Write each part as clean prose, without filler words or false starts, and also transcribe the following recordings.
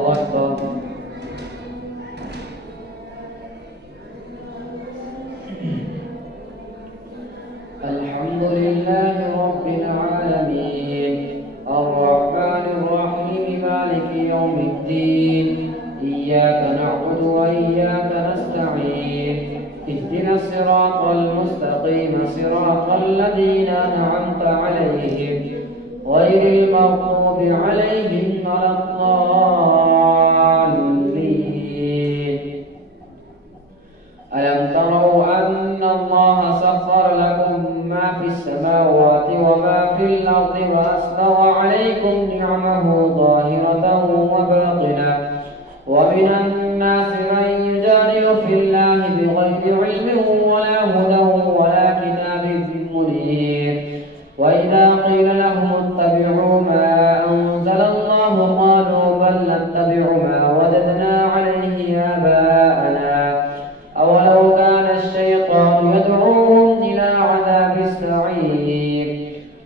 الله أكبر. الحمد لله رب العالمين الرحمن الرحيم مالك يوم الدين إياك نعبد وإياك نستعين اهدنا الصراط المستقيم صراط الذين أنعمت عليهم غير المغضوب عليهم ولا الضالين. ألم تروا أن الله سخر لكم ما في السماوات وما في الأرض وأسبغ عليكم نعمه ظاهرة وباطنة ومن الناس من يجادل في الله بغير علم ولا هدى ولا كتاب منير وإذا قيل لهم اتبعوا ما أنزل الله قالوا بل نتبع ما وجدنا عليه آباءنا أولو كان الشيطان يدعوهم إلى عذاب السعير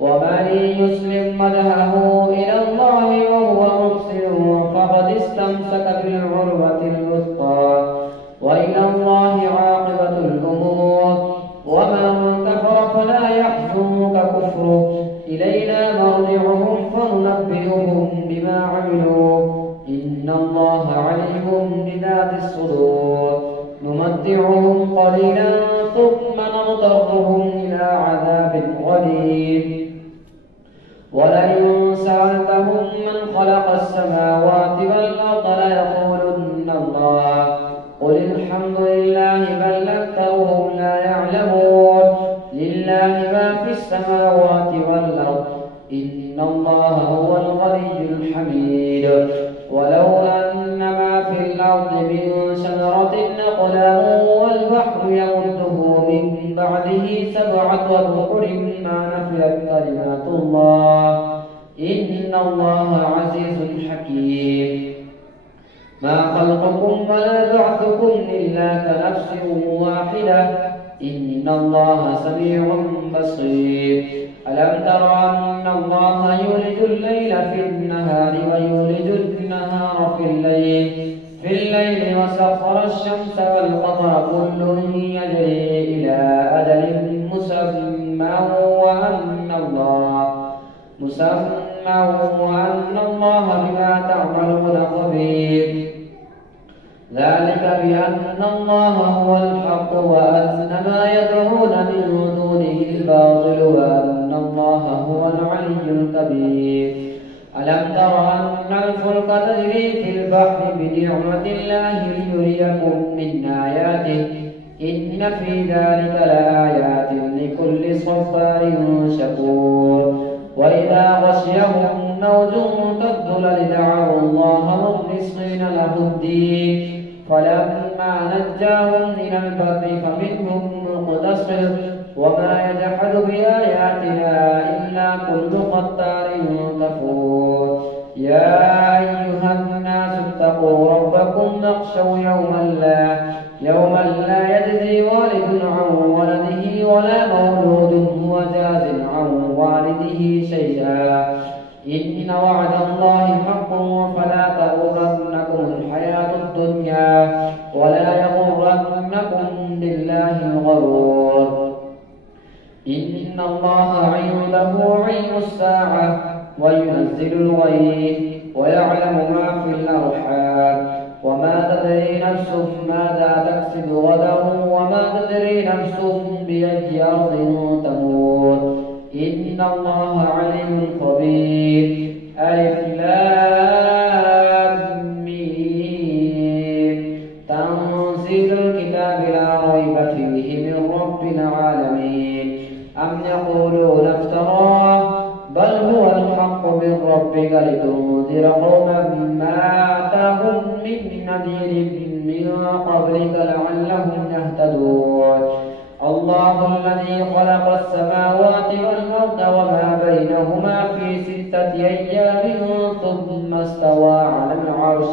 ومن يسلم وجهه إلى الله وهو محسن فقد استمسك بالعروة الوثقى وإلى الله عاقبة الأمور ومن كفر فلا يحزنك كفره إلينا مرجعهم فننبئهم بما عملوا إن الله عليم بذات الصدور نمتعهم قليلا ثم نضطرهم إلى عذاب غليظ ولئن سألتهم من خلق السماوات والأرض ليقولن الله قل الحمد لله بل أكثرهم لا يعلمون لله ما في السماوات والأرض إن الله هو الغني الحميد ولو أن ما في الأرض من شجرة أقلام والبحر يمده من بعده سبعة أبحر ما نفدت كلمات الله إن الله عزيز حكيم ما خلقكم ولا بعثكم إلا كنفس واحدة إن الله سميع بصير ألم تر أن الله يولج الليل في النهار ويولج النهار في الليل وسخر الشمس والقمر كل يجري إلى أجل مسمى وأن الله بما تعملون خبير ذلك بأن الله هو الحق وأن ما يدعون من دونه الباطل وأن الله هو العلي الكبير ألم تر أن الفلك تجري في البحر بنعمة الله ليريكم من آياته إن في ذلك لآيات لكل صبار شكور وإذا غشيهم موج كالظلل دعوا الله مخلصين له الدين فلما نجاهم إلى البر فمنهم مقتصد وما يجحد بآياتنا إلا كل ختار كفور يا أيها الناس اتقوا ربكم واخشوا يوما لا يجزي والد عن ولده ولا مولود هو جاز عن والده شيئا إن وعد الله حق فلا تغرنكم الحياة الدنيا ولا يغرنكم بالله الغرور إن الله عنده علم الساعة وينزل الغيث ويعلم ما في الأرحام وما تدري نفس ماذا تكسب غدا وما تدري نفس بأي أرض تموت إن الله عليم خبير ألف لام ميم تنزيل الكتاب لا ريب فيه من رب العالمين أم يقولون افتراه بل هو الحق من ربك لتنذر قوما ما آتاهم من نذير من قبلك لعلهم يهتدون الله الذي خلق السماوات والأرض وما بينهما في 6 أيام ثم استوى على العرش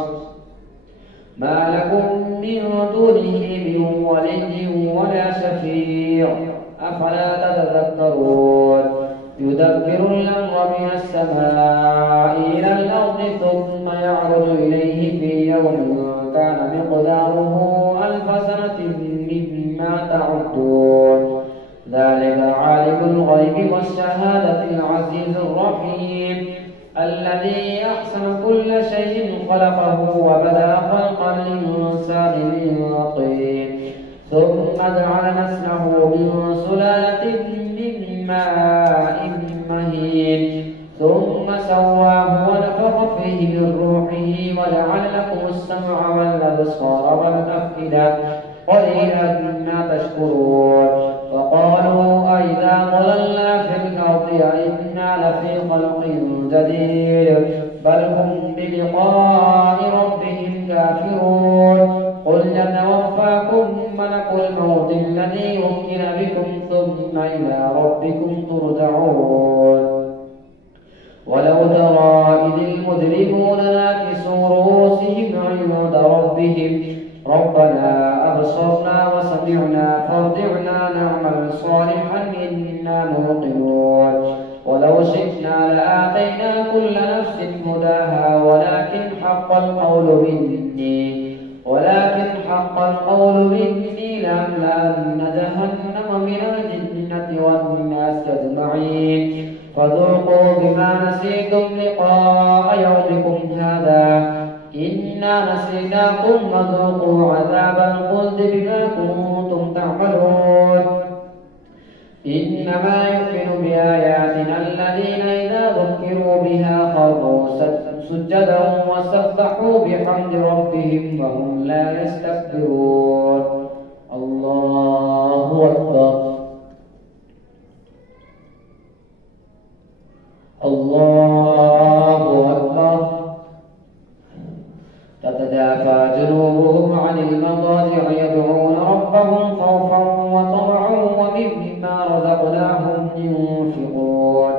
ما لكم من دونه من ولي ولا شفيع أفلا تتذكرون يدبر الأمر من السماء إلى الأرض ثم يعرج إليه في يوم كان مقداره 1000 سنة مما تعدون ذلك عالم الغيب والشهادة العزيز الرحيم الذي أحسن كل شيء خلقه وبدأ خلق الإنسان من طين ثم جعل نسله من سلالة من ماء مهين ثم سواه ونفخ فيه من روحه وجعل لكم السمع والأبصار والأفئدة قليلا ما تشكرون فقالوا أئذا ضللنا في الأرض أئنا لفي خلق جديد بل هم بلقاء ربهم كافرون قل يتوفاكم ملك الموت الذي وكل بكم ثم إلى ربكم ترجعون ولو ترى إذ المجرمون ناكسوا رؤوسهم عند ربهم ربنا أبصرنا وسمعنا فارجعنا نعمل صالحا إنا موقنون ولو شئنا لآتينا كل نفس هداها ولكن حق القول مني لأملأن جهنم من الجنة والناس أجمعين فذوقوا بما نسيتم لقاء يومكم هذا إنا نسيناكم وذوقوا عذاب الخلد بما كنتم تعملون إنما يؤمن بآياتنا الذين إذا ذكروا بها خروا سجدا وسبحوا بحمد ربهم وهم لا يستكبرون الله أكبر الله أكبر تتجافى جنوبهم عن المضاجع يدعون ربهم خوفا وطمعا ومما رزقناهم ينفقون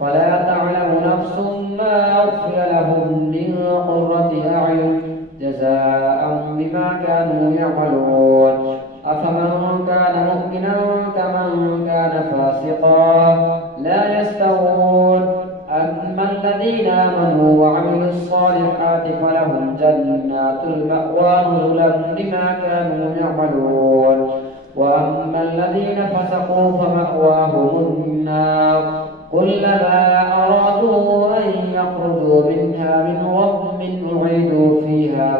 فلا تعلم نفس ما أخفي لهم من قرة أعين جزاء بما كانوا يعملون أفمن كان مؤمنا كمن كان فاسقا لا يستوون أما الذين آمنوا وعملوا الصالحات فلهم جنات المأوى نزلا بما كانوا يعملون وأما الذين فسقوا فمأواهم النار كلما أرادوا أن يخرجوا منها من رغم أعيدوا فيها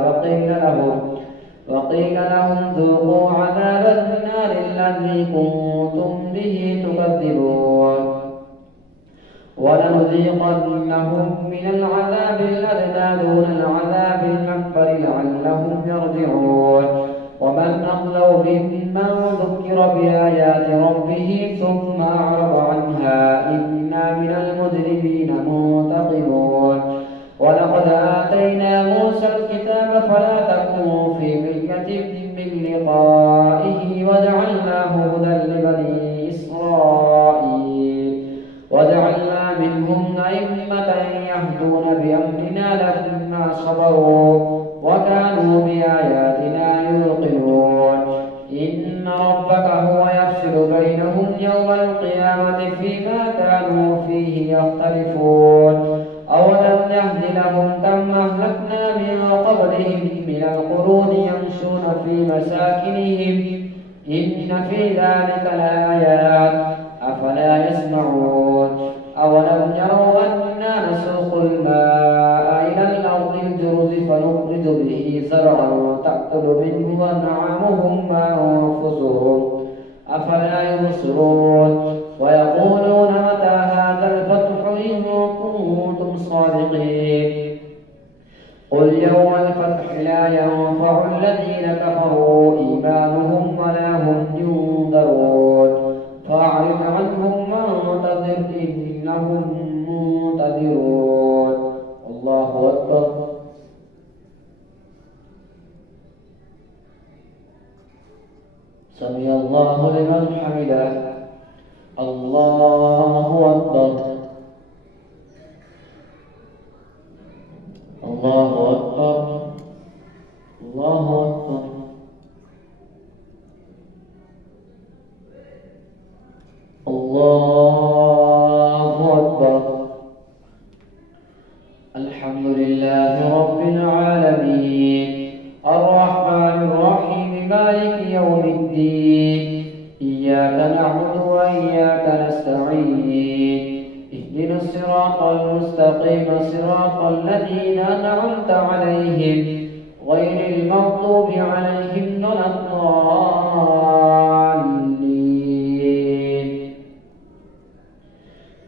وقيل لهم ذوقوا عذاب النار الذي كنتم به تكذبون ولنذيقنهم من العذاب الأدنى دون العذاب الأكبر لعلهم يرجعون ومن أظلم ممن ذكر بآيات ربه ثم أعرض عنها إنا من المجرمين منتقمون ولقد آتينا موسى الكتاب فلا تكن في مرية من لقائه وجعلناه هدى لبني إسرائيل وجعلنا منهم أئمة يهدون بأمرنا لما صبروا وكانوا بآياتنا يوقنون إن ربك هو يفصل بينهم يوم القيامة فيما كانوا فيه يختلفون أولم يهد لهم كم أهلكنا من قبلهم من القرون يمشون في مساكنهم إن في ذلك لآيات أفلا يسمعون أولم يروا أنا نسوق الماء إلى الأرض الجرز فنخرج به زرعا تأكل منه أنعامهم وأنفسهم أفلا يبصرون ويقولون متى هذا الفتح إن كنتم صادقين قل يوم الفتح لا ينفع الذين كفروا إيمانهم ولا هم ينذرون فأعرض عنهم وانتظر إنهم منتظرون الله أكبر سمع الله لمن حمده الله أكبر الله أكبر الله أكبر الله أكبر. الحمد لله رب العالمين الرحمن الرحيم مالك يوم الدين إياك نعبد وإياك نستعين اهدنا الصراط المستقيم صراط الذين أنعمت عليهم غير المغضوب عليهم ولا الضالين.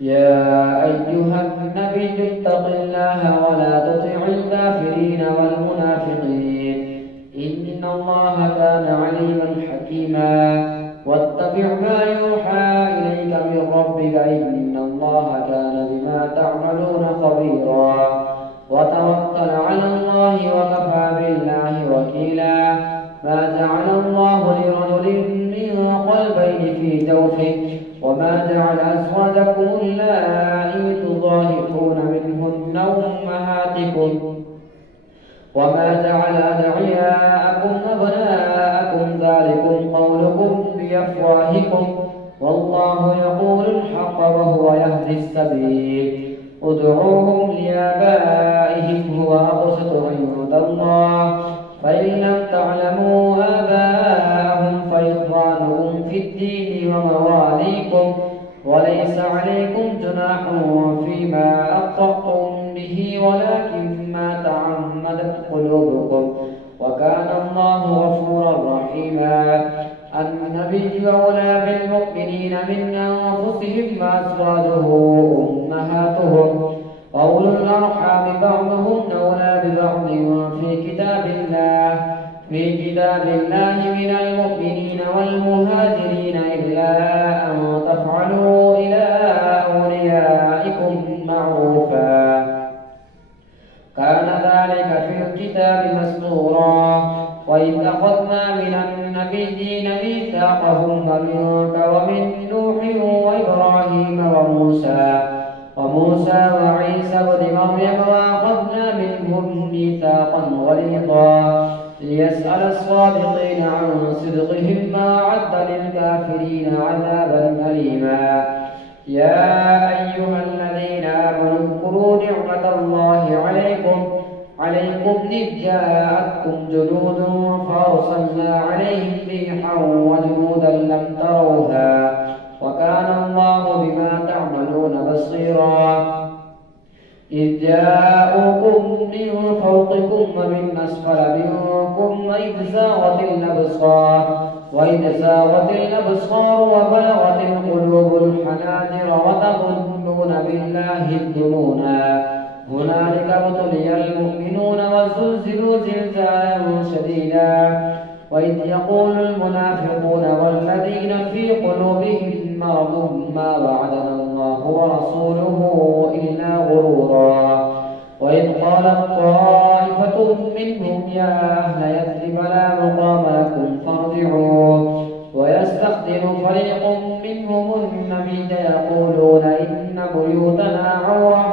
يا أيها النبي اتق الله ولا تطع الكافرين والمنافقين إن الله كان عليما حكيما. واتبع ما يوحى إليك من ربك إن الله كان بما تعملون خبيرا. وتوكل على الله وكفى بالله وكيلا. ما جعل الله لرجل من قلبين في جوفه وما جعل أزواجكم اللائي تظاهرون منهن أمهاتكم وما جعل أدعياءكم أبناءكم ذلكم قولكم بأفواهكم والله يقول الحق وهو يهدي السبيل. ادعوهم لآبائهم هو أقسط عند الله فإن لم تعلموا آباءهم فإخوانهم في الدين ومواليكم وليس عليكم جناح فيما أخطأتم به ولكن ما تعمدت قلوبكم وكان الله غفورا رحيما. النبي أولى بالمؤمنين من أنفسهم وأزواجه أمهاتهم وأولو الأرحام بعضهم أولى ببعض في كتاب الله من المؤمنين والمهاجرين إلا أن تفعلوا إلى أوليائكم معروفا كان ذلك في الكتاب مسطورا. وإذ أخذنا من النبيين ميثاقهم ومنك ومن نوح وإبراهيم وموسى وعيسى بن مريم وأخذنا منهم ميثاقا غليظا ليسأل الصادقين عن صدقهم ما أعد للكافرين عذابا أليما. يا أيها الذين آمنوا اذكروا نعمة الله عليكم إذ جاءتكم جنود فأرسلنا عليهم ريحا وجنودا لم تروها وكان الله بما تعملون بصيرا. إذ جاءوكم من فوقكم ومن أسفل منكم وإذ زاغت الأبصار وبلغت القلوب الحناجر وتظنون بالله الظنونا. هنالك ابتلي المؤمنون وزلزلوا زلزالا شديدا. وإذ يقول المنافقون والذين في قلوبهم مرض ما وعدنا الله ورسوله إلا غرورا. وإذ قالت طائفة منهم يا أهل يثرب لا مقام لكم فارجعوا ويستخدم فريق منهم النبي يقولون إن بيوتنا عورة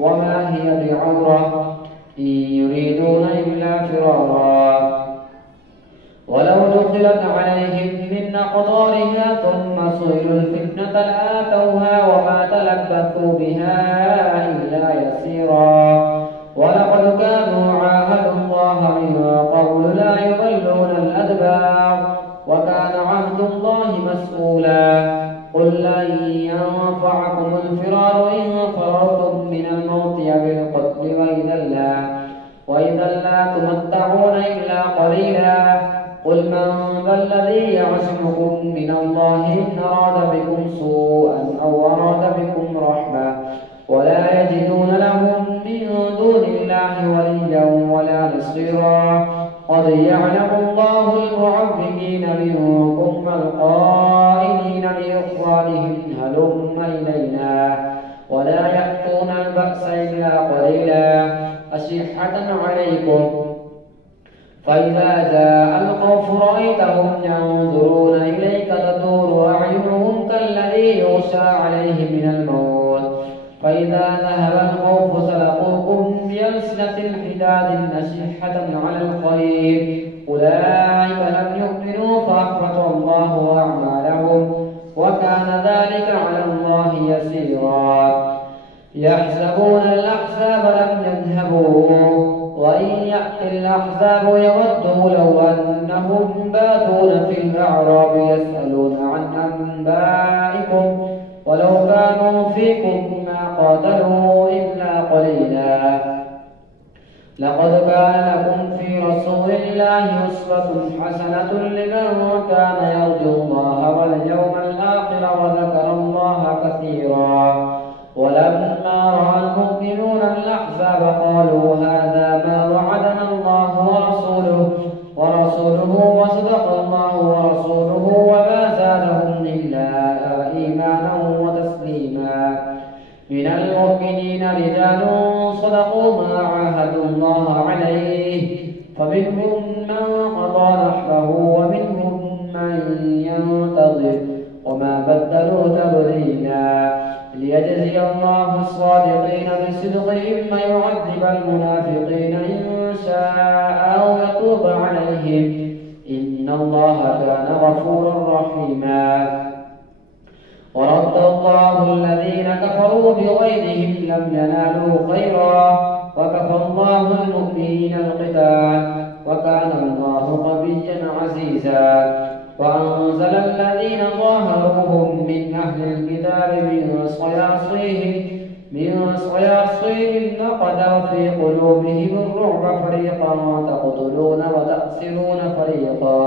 وما هي بعورة إن يريدون إلا فرارا. ولو دخلت عليهم من أقطارها ثم سئلوا الفتنة لآتوها وما تلبثوا بها إلا يسيرا. ولقد كانوا عاهدوا الله من قبل لا يولون الأدبار وكان عهد الله مسؤولا. قل لن ينفعكم الفرار إن فررتم من الموت أو القتل وإذا لا تمتعون إلا قليلا. قل من ذا الذي يعصمكم من الله إن أراد بكم سوءا أو أراد بكم رحمة ولا يجدون لهم من دون الله وليا ولا نصيرا. قد يعلم الله المعوقين منكم والقائلين لإخوانهم هلم إلينا ولا يأتون البأس إلا قليلا أشحة عليكم. فإذا جاء الخوف رأيتهم ينظرون إليك تدور أعينهم كالذي يغشى عليه من الموت فإذا ذهب الخوف سلقوكم بألسنة حداد أشحة على الخير أولئك لم يؤمنوا فأحبط الله أعمالهم وكان ذلك على الله يسيرا. يحسبون الأحزاب لم يذهبوا وإن يأتي الأحزاب يودوا لو أنهم بادون في الأعراب يسألون عن أنبائكم ولو كانوا فيكم ما قاتلوا إلا قليلا. لقد كان لكم في رسول الله أسوة حسنة لمن كان يرجو الله واليوم الآخر وذكر الله كثيرا. ولما رأى المؤمنون الأحزاب قالوا هذا ما وعدنا الله ورسوله وصدق الله ورسوله وما زادهم إلا إيمانا وتسليما. من المؤمنين رجال صدقوا ما عاهدوا الله عليه فمنهم من قضى نحبه ومنهم من ينتظر وما بدلوا تبديلا. ليجزي الله الصادقين بصدقهم ويعذب المنافقين إن شاء أو يتوب عليهم إن الله كان غفورا رحيما. ورد الله الذين كفروا بغيظهم لم ينالوا خيرا وكفى الله المؤمنين القتال وكان الله قويا عزيزا. وأنزل الذين ظاهروهم من أهل الكتاب من صياصيهم نقذ في قلوبهم الرعب فريقا تقتلون وتأسرون فريقا.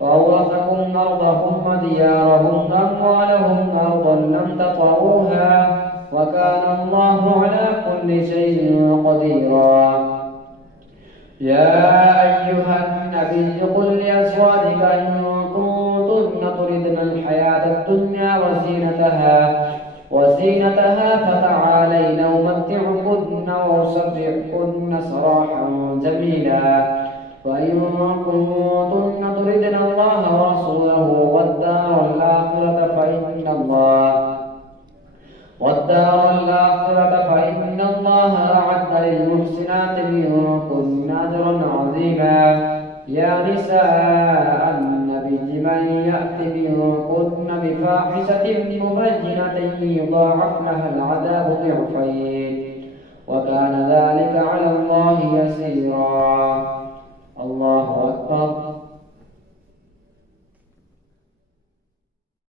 وأورثكم أرضهم وديارهم وأموالهم أرضا لم تطئوها وكان الله على كل شيء قديرا. يا أيها النبي قل لأزواجك إن كنتن تردن الحياة الدنيا وزينتها فتعالين أمتعكن وأسرحكن سراحا جميلا. وإن كنتن تردن الله ورسوله والدار الآخرة فإن الله أعد للمحسنات منكن أجرا عظيما. يا نساء النبي من يأت منكن بفاحشة مبينة يضاعف لها العذاب ضعفين وكان ذلك على الله يسيرا. الله أكبر.